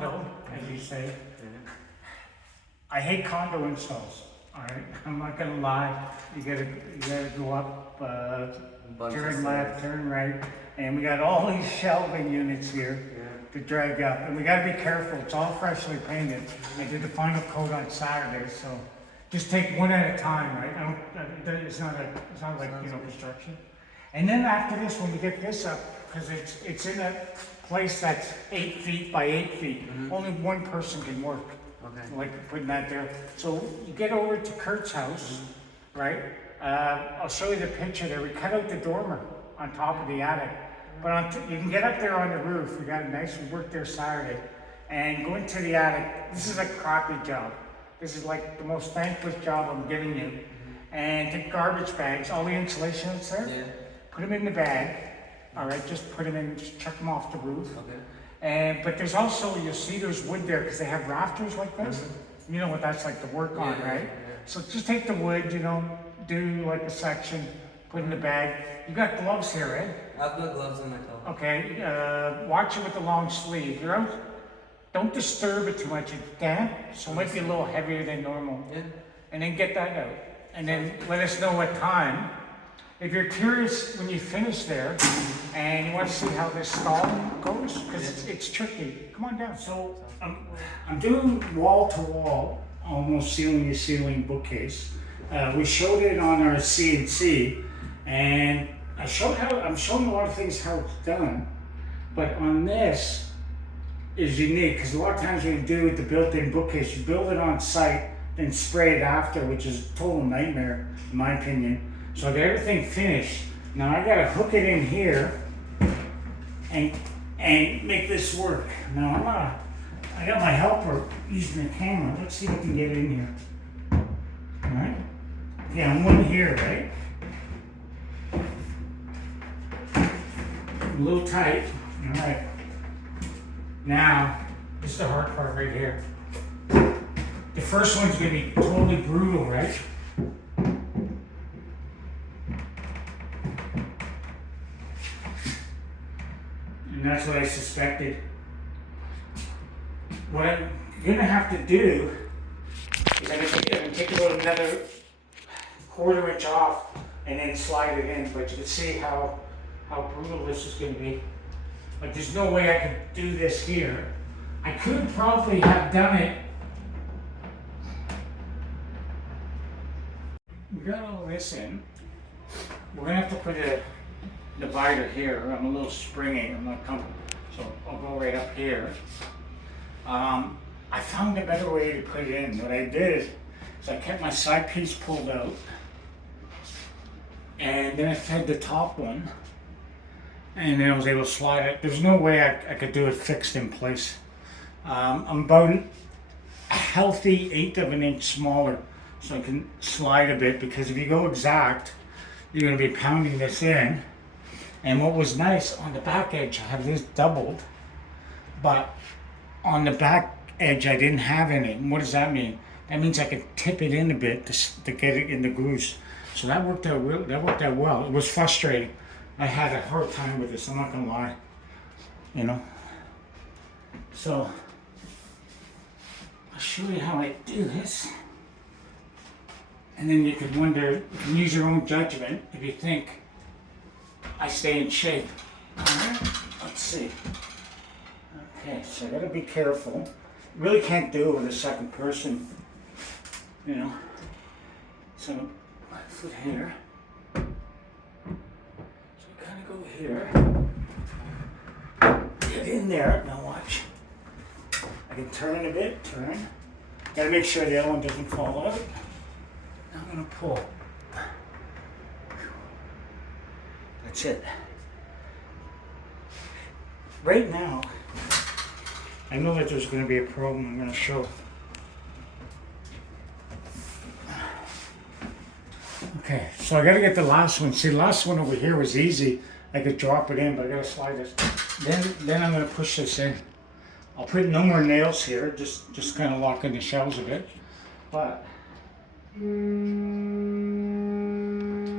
condo, as you say. I hate condo installs. All right, I'm not gonna lie. You gotta go up, turn left, turn right, and we got all these shelving units here to drag up, and we gotta be careful. It's all freshly painted. I did the final coat on Saturday, so just take one at a time, right? It's not like construction. And then after this, when we get this up, because it's in a place that's 8 feet by 8 feet, only one person can work. Okay. Like putting that there. So you get over to Kurt's house, right? I'll show you the picture there. We cut out the dormer on top of the attic. But you can get up there on the roof. We got a nice, we worked there Saturday. And go into the attic. This is a crappy job. This is like the most thankless job I'm giving you. And take garbage bags, all the insulation that's there, put them in the bag. All right, just put them in, just chuck them off the roof. Okay. But there's also, you'll see there's wood there because they have rafters like this. You know what that's like to work on, right? So just take the wood, do like a section, put in the bag. You got gloves here, right? I've got gloves on my toe. Okay, watch it with the long sleeve. You're out. Don't disturb it too much. It's damp, so it might be a little heavier than normal. Yeah. And then get that out. And then let us know what time. If you're curious when you finish there and you want to see how this stall goes, because it's tricky. Come on down. So I'm doing wall to wall, almost ceiling to ceiling bookcase. We showed it on our CNC, and I'm showing a lot of things how it's done, but on this is unique because a lot of times when you do with the built-in bookcase, you build it on site, then spray it after, which is a total nightmare in my opinion. So I got everything finished. Now I gotta hook it in here and make this work. Now I got my helper using the camera. Let's see if we can get it in here. All right. Yeah, I'm one here, right? A little tight. All right. Now, this is the hard part right here. The first one's gonna be totally brutal, right? And that's what I suspected. What I'm gonna have to do is I'm gonna take about another 1/4 inch off and then slide it in, but you can see how brutal this is gonna be. Like there's no way I could do this here. I could probably have done it. We got all this in. We're gonna have to put a divider here. I'm a little springy, I'm not comfortable, so I'll go right up here. I found a better way to put it in. What I did is I kept my side piece pulled out, and then I fed the top one, and then I was able to slide it. There's no way I could do it fixed in place. I'm about a healthy 1/8 of an inch smaller, so I can slide a bit, because if you go exact, you're going to be pounding this in. And what was nice, on the back edge, I have this doubled, but on the back edge, I didn't have any. And what does that mean? That means I could tip it in a bit to get it in the grooves. So that worked out well. It was frustrating. I had a hard time with this, I'm not gonna lie. So, I'll show you how I do this. And then you can wonder, you can use your own judgment if you think I stay in shape. Alright, let's see. Okay, so I gotta be careful. Really can't do it with a second person, So, my foot here. So I kinda go here. Get in there, now watch. I can turn a bit, turn. Gotta make sure the other one doesn't fall out. Now I'm gonna pull. That's it. Right now, I know that there's going to be a problem I'm going to show. Okay, so I got to get the last one. See, the last one over here was easy. I could drop it in, but I got to slide this. Then I'm going to push this in. I'll put no more nails here, just kind of lock in the shelves a bit. But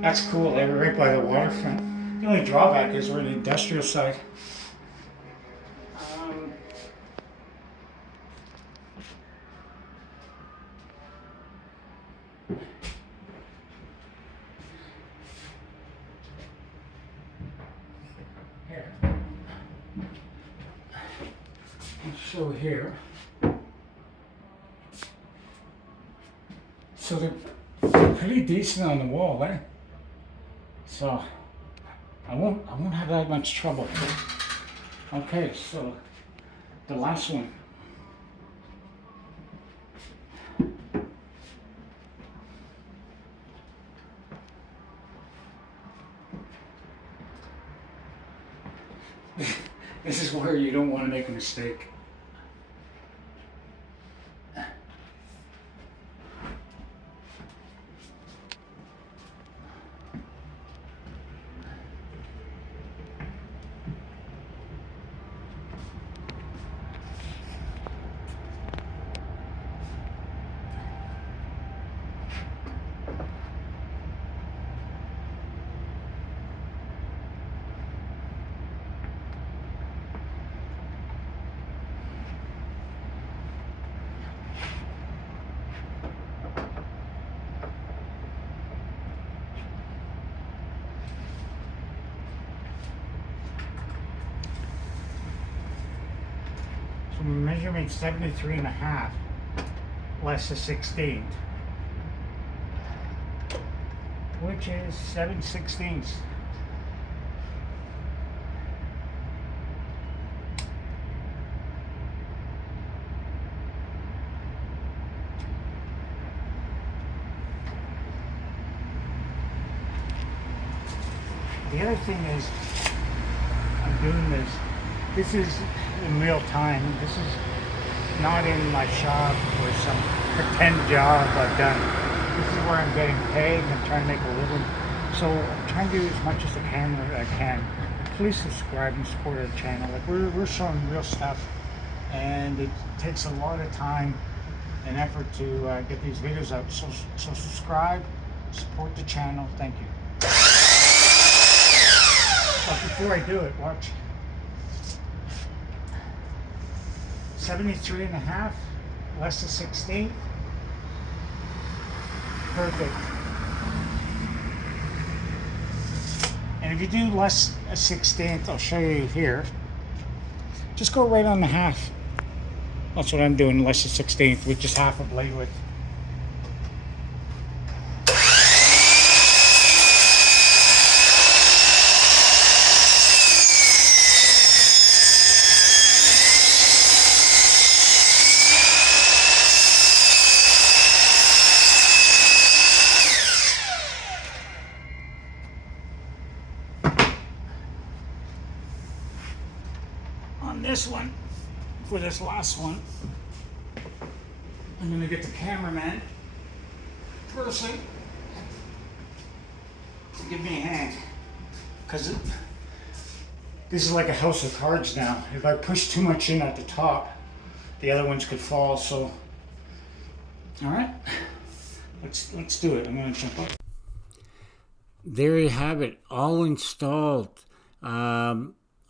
that's cool. They were right by the waterfront. The only drawback is we're on the industrial side. Here. I'll show here. So they're pretty decent on the wall, eh? So I won't have that much trouble. Okay, so the last one. This is where you don't want to make a mistake. So measurement 73 and a half, less a 16th, which is 7/16. The other thing is, I'm doing this. This is in real time. This is not in my shop or some pretend job I've done. This is where I'm getting paid. I'm trying to make a living. So I'm trying to do as much as I can where I can. Please subscribe and support our channel. Like we're showing real stuff, and it takes a lot of time and effort to get these videos out. So subscribe, support the channel. Thank you. But before I do it, watch. 73 and a half, less a 16th. Perfect. And if you do less a 16th, I'll show you here. Just go right on the half. That's what I'm doing, less a 16th, with just half a blade width. On this one, for this last one, I'm going to get the cameraman person to give me a hand, because this is like a house of cards now. If I push too much in at the top, the other ones could fall. So all right, let's do it. I'm going to jump up. There you have it, all installed.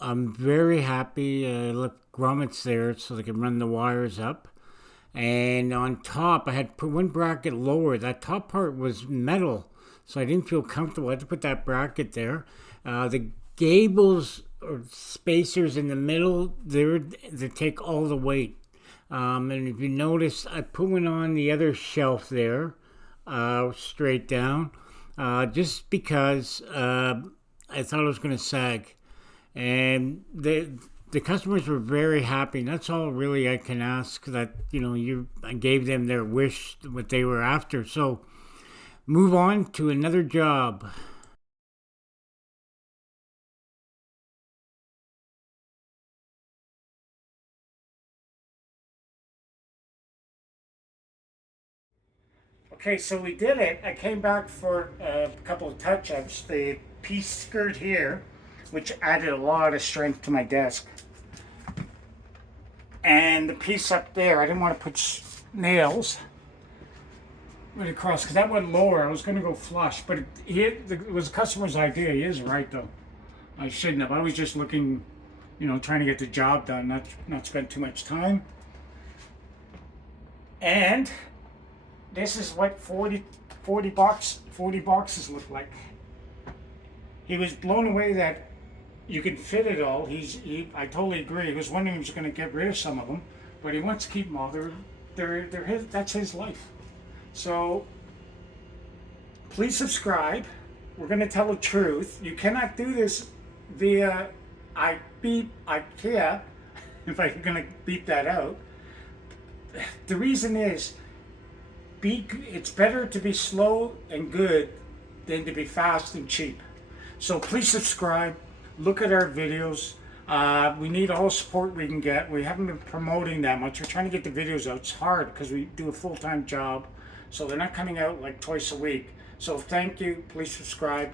I'm very happy. I left grommets there so they can run the wires up. And on top, I had put one bracket lower. That top part was metal, so I didn't feel comfortable. I had to put that bracket there. The gables or spacers in the middle, they take all the weight. And if you notice, I put one on the other shelf there, straight down, just because I thought it was going to sag. And the customers were very happy. And that's all really I can ask, that I gave them their wish, what they were after. So move on to another job. Okay, so we did it. I came back for a couple of touch-ups. The piece skirt here, which added a lot of strength to my desk. And the piece up there, I didn't want to put nails right across, because that went lower. I was going to go flush, but it was the customer's idea. He is right, though. I shouldn't have. I was just looking, trying to get the job done, not spend too much time. And this is what 40 boxes look like. He was blown away that you can fit it all. I totally agree. He was wondering if he was going to get rid of some of them, but he wants to keep them all. They're his, that's his life. So please subscribe. We're going to tell the truth. You cannot do this via IKEA, if I'm going to beep that out. The reason is, it's better to be slow and good than to be fast and cheap. So please subscribe, look at our videos. We need all the support we can get. We haven't been promoting that much. We're trying to get the videos out. It's hard because we do a full-time job, so they're not coming out like twice a week. So thank you, please subscribe.